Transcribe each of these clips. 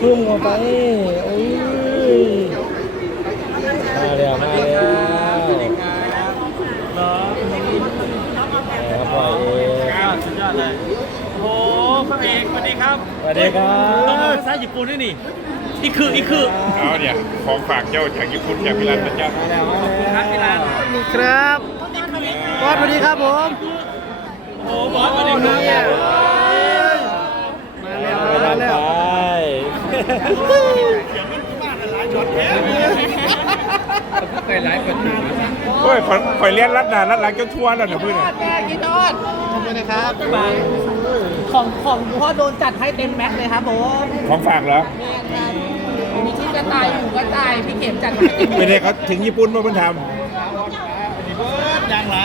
ทุ่มออกไปโอ้ยมาแล้วมาแล้วครับพ่อเอกครับสุดยอดเลยโอ้พระเอกสวัสดีครับสวัสดีครัต้องมาภาษาญี่ปุ่นด้วยนี่อีคืออีคือเอาเนี่ยของฝากเจ้าจากญี่ปุ่นจากมิลานนะจ๊ะขอบคุณครับพี่ลานนี่ครับบอสสวัสดีครับผมโอ้บอสสวัสดีครับมาแล้วมาแล้ว โอ้ยข่อยเลี้ยนรัดหนารัดหลังเจ้าทั่วแล้วเนี่ยมือเนี่ยของของพ่อโดนจัดให้เต็มแม็กซ์เลยครับผมของฝากเหรอ มีที่กระต่ายหมูกระต่ายพี่เข็มจัดให้เต็มไม่ได้เขาถึงญี่ปุ่นมาเพิ่นทอย่างไร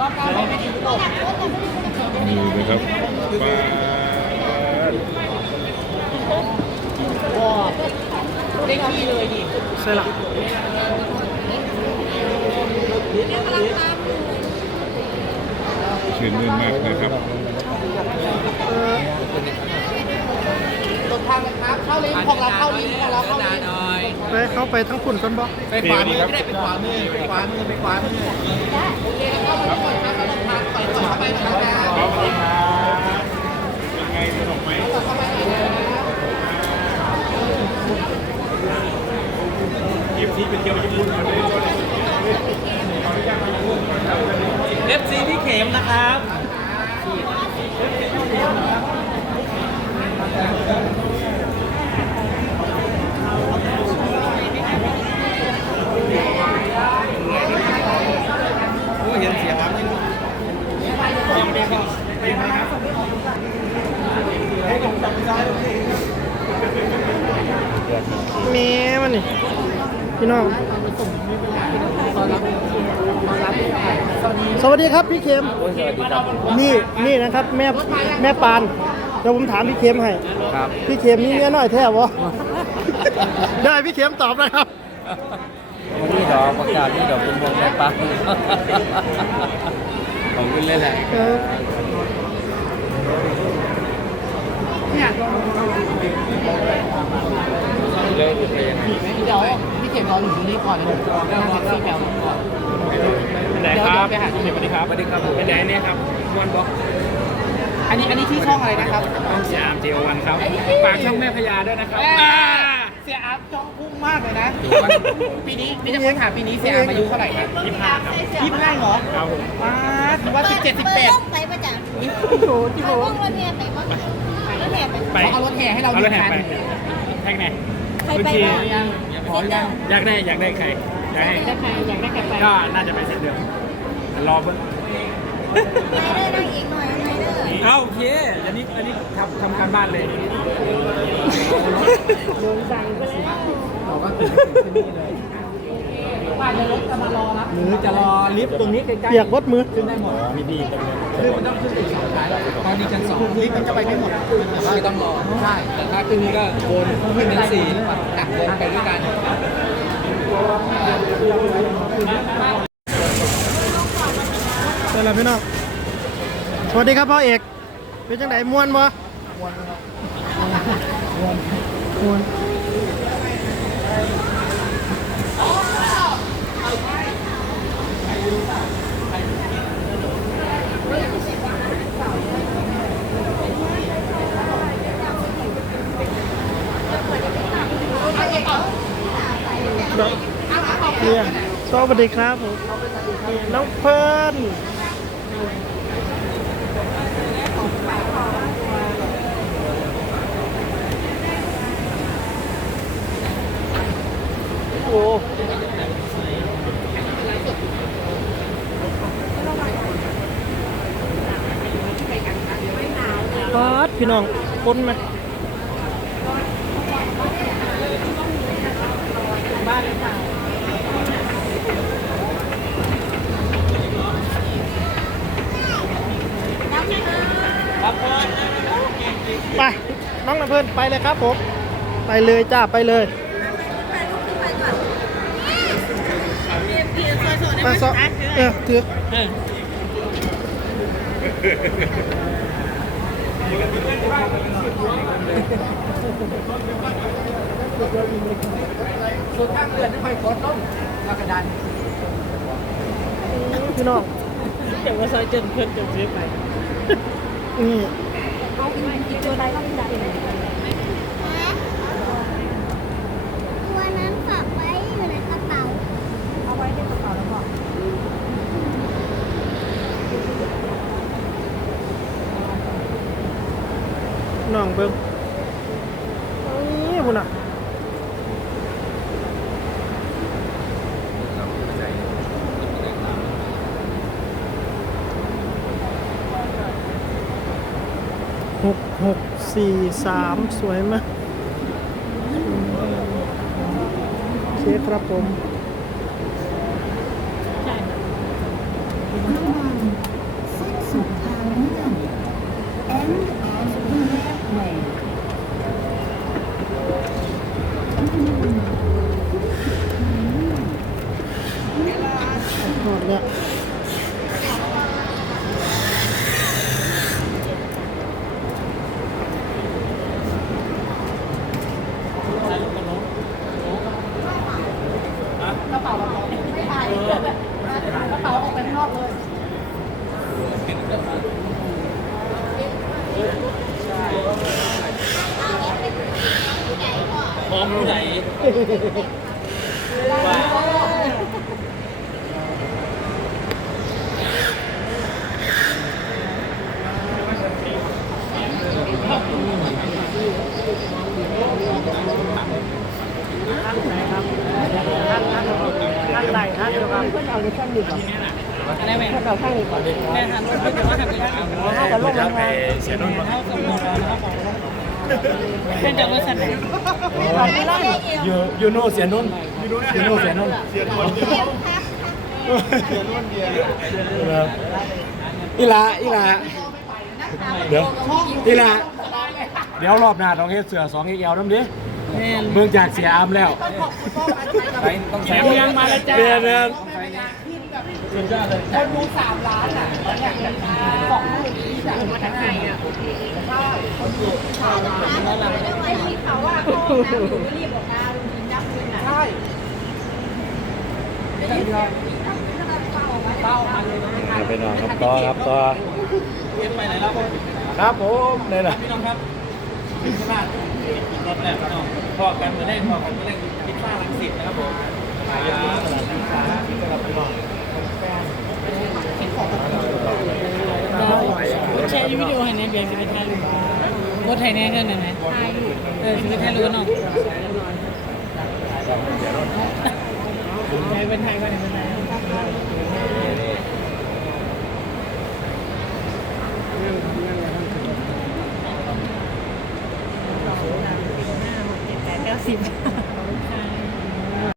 รอบเก้าไม่ได้ตกำนี่นะครับมา เด้ที่เลยดิใช่ละชื่นมื่นมากนะครับตกทางนะครับ เข้าลิฟต์ของเราเข้าลิฟต์ของเราเข้าลิฟต์ไปเข้าไปทั้งฝุ่นกันบ่ไปขวามือไม่ได้ไปขวามือไปขวามือไปขวามือโอเคแล้วเข้ามาก่อนครับแล้วทางต่อไปนะครับเป็นไงสนุกไหม อเข้าไปหน่อยนะยิปที่ไปเที่ยวญี่ปุ่นมาได้ด้วยเอฟซีพี่เข็มนะครับ เมีมันนี่พี่ น้อง สวัสดีครับพี่เข็มนี่นี่นะครับแม่แม่ปานเดี๋ยวผมถามพี่เข็มให้ครับพี่เข็มนี่เมียน้อยแท้บ่ได้พี่เข็มตอบนะครับวันนี้ดอกประกาศนี่ดอกเป็นวงแม่ปังของขึ้นเลยแหละเออ เลยเป็นยังไงเดี๋ยวพี่เข็มรอหนูตรงนี้ก่อนเลยนั่งแท็กซี่แปลก่อนเป็นไหนครับไปหาพี่เข็มสวัสดีครับสวัสดีครับเป็นไหนเนี่ยครับมวนบอกอันนี้อันนี้ที่ช่องอะไรนะครับต้องสยามเจวันครับฝากช่องแม่พญาด้วยนะครับเสียอาร์ตจ้องพุ่งมากเลยนะ ปีนี้พี่จะค้นหาปีนี้เสียอาร์ตอายุเท่าไหร่ครับยี่ห้าครับยี่สิบห้าเหรอครับผมป้าดถือว่าสิบเจ็ดสิบแปดไปประจันโอ้โหที่ไปโหว่องรถแห่ไปว่องรถแห่ไปไปเขาเอารถแห่ให้เราเอาหรนึ่ถงแห่คันไปแท็กไหน ใครโอไปเคบ้าง ยังพอยังอยากได้อยากได้ใครอยากให้ได้ใครอยากได้ใครไปก็น่าจะไปเส้นเดิมรอเพิ่งนายเดอร์นั่งอีกหน่อยนายเดอร์เอาโอเคอันนี้อันนี้ทำทำการบ้านเลยป้า จะรถจะมารอรับหรือจะรอลิฟต์ตรงนี้ใกล้ๆเปียกบดมือขึ้นได้หมดมีดีตรงนี้คือมันต้องขึ้นถึงสองท้ายตอนนี้ชั้นสองลิฟต์มันจะไปไม่หมดแต่ว่าต้องรอใช่แต่ถ้าขึ้นนี้ก็โวนขึ้นเป็นสี่ตักโวนไปด้วยกันใช่แล้วพี่น้องสวัสดีครับพ่อเอกเป็นจังไหนม่วนบ่ม่วนม่วนเนี่ย สวัสดีครับผมน้องเพิ่นโอ้ปาดพี่น้องคนไหม ไปน้องน้ำเพื่อนไปเลยครับผม ไปเลยจ้าไปเลยมาซอเออถือสุดทางเรือนไม่ค่อยกดต้มแล้วกระดานพี่น้องเดี๋ยวว่าซอยจนเพื่อนจนซื้อไป นี่เอาอีกอีกตัวใดก็ไม่ได้ตัวนั้นฝากไว้อยู่ในกระเป๋า เอาไว้ในกระเป๋าแล้วบอกน้องเบิ้งนี่พุ่นอะ หกสี่สามสวยไหมโอเคครับผมห ข้างใดข้างเดียวกันอะไรแม่เขาข้างนี้ก่อนแม่หันไปจะว่าหันไปข้างนี้เขากับลงมาเสียนุ่น เขากับลงมาเป็นจังหวัดสันไหนยูยูโนเสียนุ่นยูโนเสียนุ่นอีหลาอีหลาเดี๋ยวอีหลาเดี๋ยวรอบหน้าต้องเฮ็ดเสือสองเอ็กเอลน้ำดิเมืองจากเสียอามแล้วไปต้องแสใช้งเมืองมาแล้วจ้าเรียนเรียนคนดูสามล้านอะเนี่ยสองลูกนี้จากมาจากไหนอะ ไม่ไว้ที่เขาว่าเขาน้ำอยู่รีบออกมาจับคืนน่ะใช่เป้ามาเลยไปนอนครับต่อครับต่อเรียนไปไหนแล้วครับผมเนี่ยนะพี่น้องครับขนาดรถแหลมพี่น้องพอกันเหมือนได้พอกันเหมือนได้คิดค่าลังสิตนะครับผมขายยาตลาดสินค้าที่ตลาดพี่น้องแชร์วิดีโอให้ในเบียร์สิไปถ่ายรูป โพสต์ให้แน่กันหน่อยไหมเออสิไปถ่ายรูปกันเนาะไปเป็นไทยกันเป็นไทย